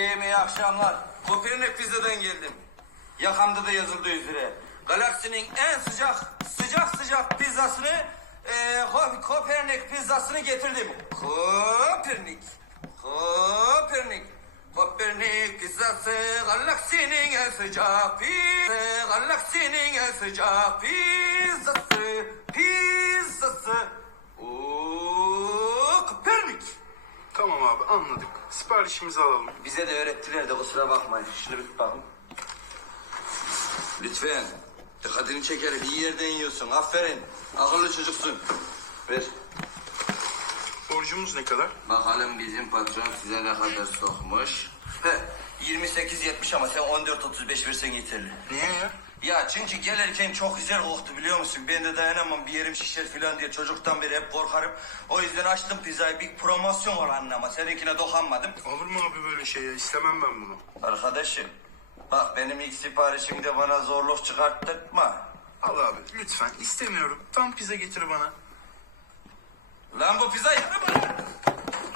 İyiyim iyi akşamlar. Kopernik pizzadan geldim. Yakamda da yazıldığı üzere. Galaksinin en sıcak, sıcak sıcak pizzasını, e, Ko- Kopernik pizzasını getirdim. Kopernik, Kopernik. Kopernik pizzası galaksinin en sıcak pizzası, galaksinin en sıcak pizzası, pizzası. Oo. Tamam abi anladık. Siparişimizi alalım. Bize de öğrettiler de kusura bakmayın. Şunu bir bakın. Lütfen. Dikkatini çekerek iyi yerden yiyorsun. Aferin. Akıllı çocuksun. Ver. Borcumuz ne kadar? Bakalım bizim patron size ne kadar sokmuş. He, 28.70 ama sen 14.35 versen yeterli. Niye ya? Ya çünkü gelirken çok güzel koktu biliyor musun? Ben de dayanamam bir yerim şişer falan diye çocuktan beri hep korkarım. O yüzden açtım pizzayı bir promosyon olan ama seninkine dokunmadım. Olur mu abi böyle şey ya? İstemem ben bunu. Arkadaşım bak benim ilk siparişimde bana zorluk çıkarttırtma. Al abi lütfen istemiyorum. Tam pizza getir bana. Lan bu pizza yanı mı lan?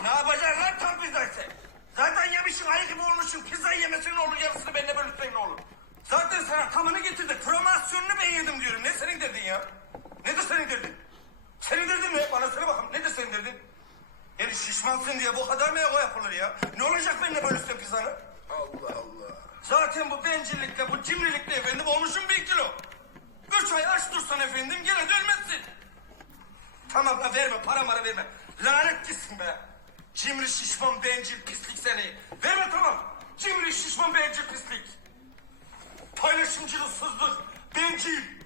Ne yapacaksın lan tam pizzayı sen? Zaten yemişsin ayı gibi olmuşsun. Pizzayı yemesin ne olur yarısını benimle bölüşsen ne olur? Zaten sana tamını getirdik. Promosyonunu ben yedim diyorum. Ne senin derdin ya? Nedir senin derdin? Senin derdin ne? Bana söyle bakalım. Nedir senin derdin? Yani şişmansın diye bu kadar mı ego yapılır ya? Ne olacak benimle bölüşsen pizzanı? Allah Allah. Zaten bu bencillikle, bu cimrilikle efendim olmuşum bir kilo. Üç ay aç dursan efendim gene de ölmezsin. Tamam da verme, para mara verme. Lanet gitsin be. Cimri şişman bencil pislik seni. Verme tamam. Cimri